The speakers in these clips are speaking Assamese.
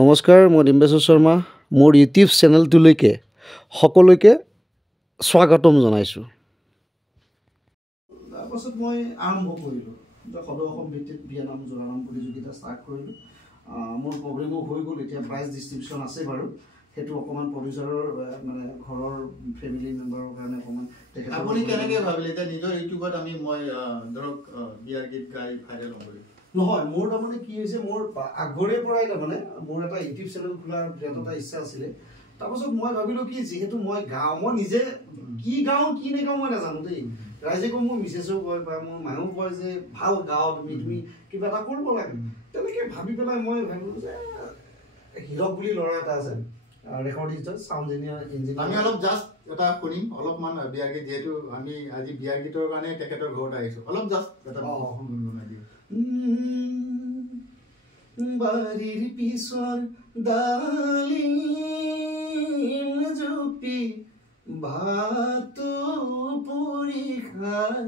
নমস্কাৰ, মই ডিম্বেশ্বৰ শৰ্মা। মোৰ ইউটিউব চেনেলটোলৈকে সকলোকে স্বাগতম জনাইছোঁ। তাৰপাছত মই আৰম্ভ কৰিলোঁ সদৌ অসম ভিত্তিত বিয়ানাম জোৰানাম প্ৰতিযোগিতা ষ্টাৰ্ট কৰিলোঁ। মোৰ প্ৰগ্ৰেমো হৈ গ'ল, এতিয়া প্ৰাইজ ডিষ্ট্ৰিবিউশ্যন আছে বাৰু। সেইটো অকণমান প্ৰডিউচাৰৰ মানে ঘৰৰ ফেমিলি মেম্বাৰৰ কাৰণে অকণমান। আপুনি কেনেকৈ ভাবিলে এতিয়া নিজৰ ইউটিউবত মই ধৰক বিয়াৰ গীত গাই ভাইৰেল হ'ব? নহয়, মোৰ তাৰমানে কি হৈছে, মোৰ আগৰে পৰাই তাৰমানে মোৰ এটা ইউটিউব চেনেল খোলাৰ বিৰাট এটা ইচ্ছা আছিলে। তাৰপাছত মই ভাবিলোঁ কি, যিহেতু মই গাওঁ, মই নিজে কি গাওঁ কি নেগাওঁ মই নাজানো দেই। ৰাইজে কয়, মোৰ মিছেছেও কয় বা মোৰ মায়েও কয় যে ভাল গাওঁ তুমি কিবা এটা কৰিব লাগে। তেনেকৈ ভাবি পেলাই মই ভাবিলোঁ যে হীৰক বুলি ল'ৰা এটা আছে, ৰেকৰ্ডিষ্টৰ চাউণ্ড ইঞ্জিনিয়াৰ। আমি অলপ জাষ্ট এটা শুনিম অলপমান বিয়াৰ গীত, যিহেতু আমি আজি বিয়াৰ গীতৰ কাৰণে তেখেতৰ ঘৰত আহিছোঁ। অলপ জাষ্ট এটা গুণগুণাই দিওঁ। বাড়িৰ পিছন ডালিম জুপি ভাত পুৰি খাই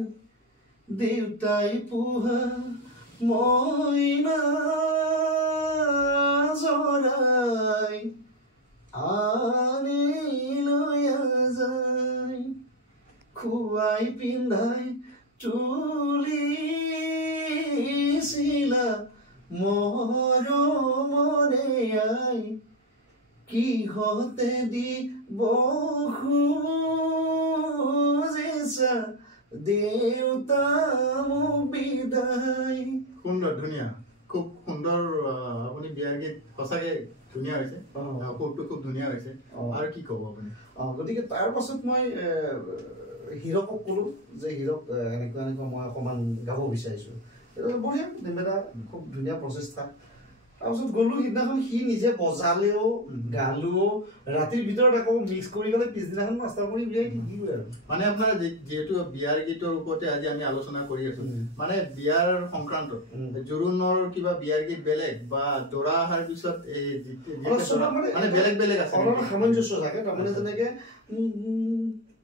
দেউতাই পোহা মইনা জৰাই আনি লৈ যায়, খুৱাই পিন্ধাই তুলি মৰমৰে আই কিহতে দি খুজিছা দেউতা মোক বিদায়। সুন্দৰ, ধুনীয়া, খুব সুন্দৰ। আপুনি বিয়াৰ গীত সঁচাকে ধুনীয়া হৈছে, সুৰটো খুব ধুনীয়া হৈছে। আৰু কি ক'ব আপুনি? গতিকে তাৰ পাছত মই হীৰকক ক'লোঁ যে হীৰক এনেকুৱা এনেকুৱা মই অকণমান গাব বিচাৰিছোঁ। বঢ়িয়া, নিবেদা খুব ধুনীয়া প্ৰচেষ্টা। তাৰপিছত গ'লোঁ, সিদিনাখন সি নিজে বজালেও গালেও, ৰাতিৰ ভিতৰত আকৌ মিক্স কৰি গ'লে পিছদিনাখন মাষ্টাৰ কৰি উলিয়াই শিকিলোঁ আৰু। মানে আপোনাৰ যিহেতু বিয়াৰ গীতৰ ওপৰতে আজি আমি আলোচনা কৰি আছোঁ, মানে বিয়াৰ সংক্ৰান্তত জোৰোণৰ কিবা বিয়াৰ গীত বেলেগ বা দৰা অহাৰ পিছত মানে বেলেগ বেলেগ আছে, অলপ সামঞ্জস্য থাকে। তাৰমানে যেনেকে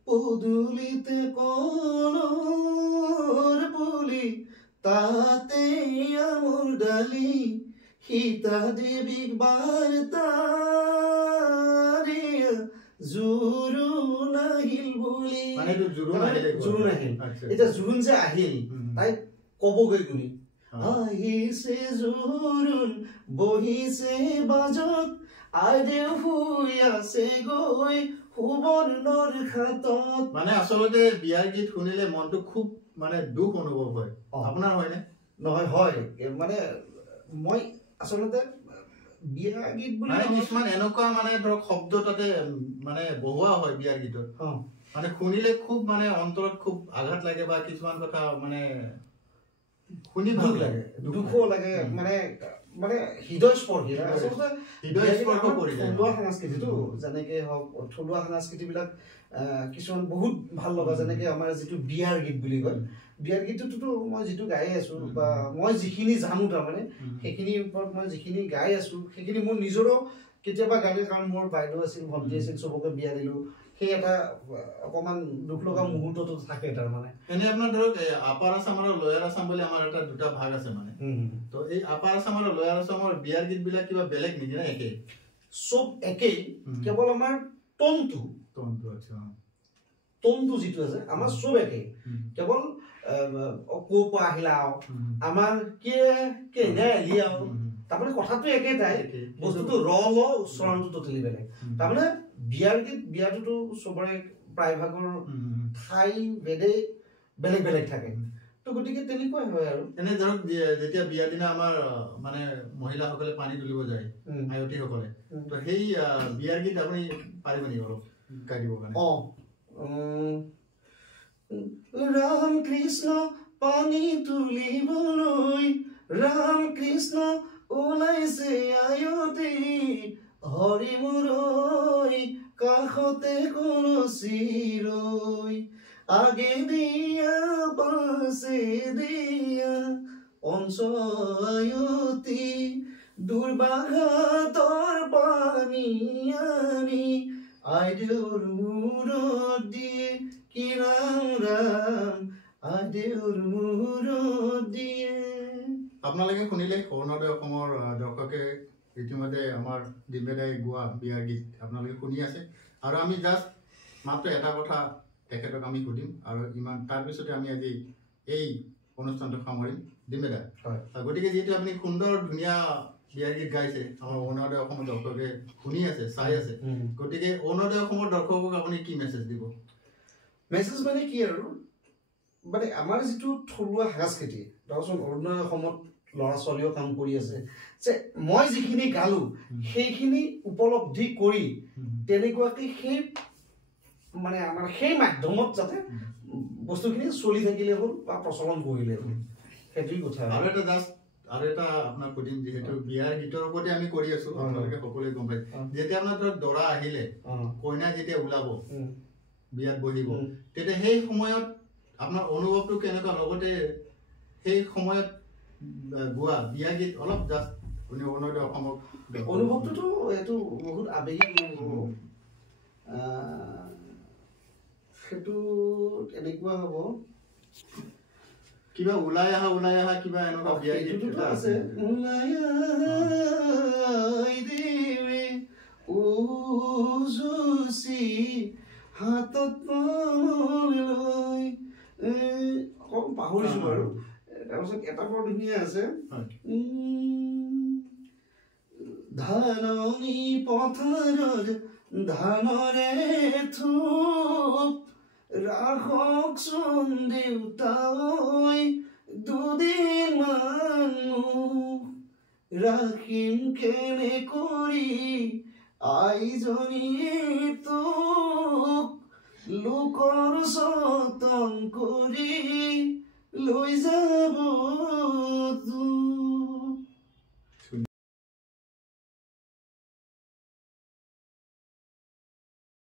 পদূলিতে কলৰ পুলি তাতে আমৰ ডালি সীতা দেৱীক বাৰ্তাৰে জোৰোণ আহিল বুলি। জোৰোণ আহিল। এতিয়া জোৰোণ যে আহিল, তাইক ক'বগৈ কোনি, আহিছে জোৰোণ বহিছে বাজত আইদেউ শুই আছে গৈ সুবৰ্ণৰ খাতত। মানে আচলতে বিয়াৰ গীত শুনিলে মনটো খুব মানে দুখ অনুভৱ হয়। আপোনাৰ হয়নে? নহয়, হয়। মানে মই আচলতে বিয়া গীত বুলি কিছুমান এনেকুৱা মানে ধৰক শব্দ তাতে মানে বহুৱা হয় বিয়াৰ গীতত, মানে শুনিলে খুব মানে অন্তৰত খুব আঘাত লাগে বা কিছুমান কথা মানে শুনি ভাল লাগে, দুখো লাগে, মানে মানে হৃদয়স্পৰ্শী। আচলতে থলুৱা সংস্কৃতিটো যেনেকে হওক, থলুৱা সংস্কৃতিবিলাক কিছুমান বহুত ভাল লগা। যেনেকে আমাৰ যিটো বিয়াৰ গীত বুলি কয়, বিয়াৰ গীতটোতো মই যিটো গাই আছোঁ বা মই যিখিনি জানো, তাৰমানে সেইখিনিৰ ওপৰত মই যিখিনি গাই আছোঁ সেইখিনি মোৰ নিজৰো কেতিয়াবা গালে, কাৰণ মোৰ বাইদেউ আছিল, ভণ্টি আছিল, চবকে বিয়া দিলোঁ, সেই এটা অকণমান দুখ লগা মুহূৰ্তটো থাকে। তাৰমানে এনে আপোনাৰ ধৰক আপাৰ আছাম আৰু লয়াৰ আছাম বুলি আমাৰ এটা দুটা ভাগ আছে মানে। তো এই আপাৰ আছাম আৰু লয়াৰ আছামৰ বিয়াৰ গীত বিলাক কিবা বেলেগ নেকি না একেই? চব একেই, কেৱল আমাৰ টনটো যিটো আছে আমাৰ চব একেই, কেৱল ক'ৰ পৰা আহিলা আমাৰ তাৰমানে কথাটো একেটাই, বস্তুটো ল উচ্চাৰণটো টোটেলি বেলেগ। তাৰমানে বিয়াৰ গীত, বিয়াটোতো চবৰে প্ৰায়ভাগৰ ঠাই ভেদে বেলেগ বেলেগ থাকে। তো গতিকে তেনেকুৱাই হয় আৰু। এনে ধৰক যেতিয়া বিয়াৰ দিনা আমাৰ মানে মহিলাসকলে পানী তুলিব যায়, আয়তীসকলে, তো সেই বিয়াৰ গীত আপুনি পাৰিব নেকি অলপ গাই দিব কাৰণে? ৰাম কৃষ্ণ পানী তুলিবলৈ ৰাম কৃষ্ণ ওলাইছে আয়তী, হৰি মূৰৈ কাষতে কলচী ৰৈ, আগে দিয়া পাছে দিয়া পঞ্চায়তী, দুৰ্বাঘাতৰ পানী আনি আইদেউৰ মূৰত দিয়ে, কি ৰাম ৰাম আইদেউৰ মূৰত দিয়ে। আপোনালোকে শুনিলে অৰুণোদয় অসমৰ দৰ্শকে ইতিমধ্যে আমাৰ ডিম্বেদাই গোৱা বিয়াৰ গীত আপোনালোকে শুনি আছে আৰু আমি জাষ্ট মাত্ৰ এটা কথা তেখেতক আমি সুধিম আৰু ইমান তাৰপিছতে আমি আজি এই অনুষ্ঠানটো সামৰিম ডিম্বেদা গতিকে যিহেতু আপুনি সুন্দৰ ধুনীয়া বিয়াৰ গীত গাইছে আমাৰ অৰুণোদয় অসমৰ দৰ্শকে শুনি আছে চাই আছে গতিকে অৰুণোদয় অসমৰ দৰ্শকক আপুনি কি মেছেজ দিব মেছেজ মানে কি আৰু মানে আমাৰ যিটো থলুৱা সাংস্কৃতিক ধৰকচোন অৰুণোদয় অসমত ল'ৰা ছোৱালীও কাম কৰি আছে যে মই যিখিনি গালো সেইখিনি উপলব্ধি কৰি তেনেকুৱাকৈ সেই মানে আমাৰ সেই মাধ্যমত যাতে বস্তুখিনি চলি থাকিলে হ'ল বা প্ৰচলন কৰিলে হ'ল সেইটোৱেই কথা আৰু এটা আপোনাক সুধিম যিহেতু বিয়াৰ গীতৰ ওপৰতে আমি কৰি আছো আপোনালোকে সকলোৱে গম পাইছে যেতিয়া আপোনাৰ ধৰক দৰা আহিলে কইনা যেতিয়া ওলাব বিয়াত বহিব তেতিয়া সেই সময়ত আপোনাৰ অনুভৱটো কেনেকুৱা লগতে সেই সময়ত গোৱা বিয়া গীত অলপ জাষ্ট আপুনি অৰুণোদয় অসমক অনুভৱটোতো এইটো বহুত আৱেগিক সেইটো এনেকুৱা হ'ব কিবা ওলাই অহা কিবা এনেকুৱা বিয়া গীত আছে ওলাই দেৱে উজুচি হাতত লৈ অকণ পাহৰিছোঁ বাৰু তাৰপিছত এটা বৰ ধুনীয়া আছে ধাননি পথাৰৰ ধানৰে থোপ ৰাখকচোন দেউতাই দুদিনমান ৰাখিম কেনে কৰি আইজনী তোক লোকৰ যতন কৰি লৈ যাব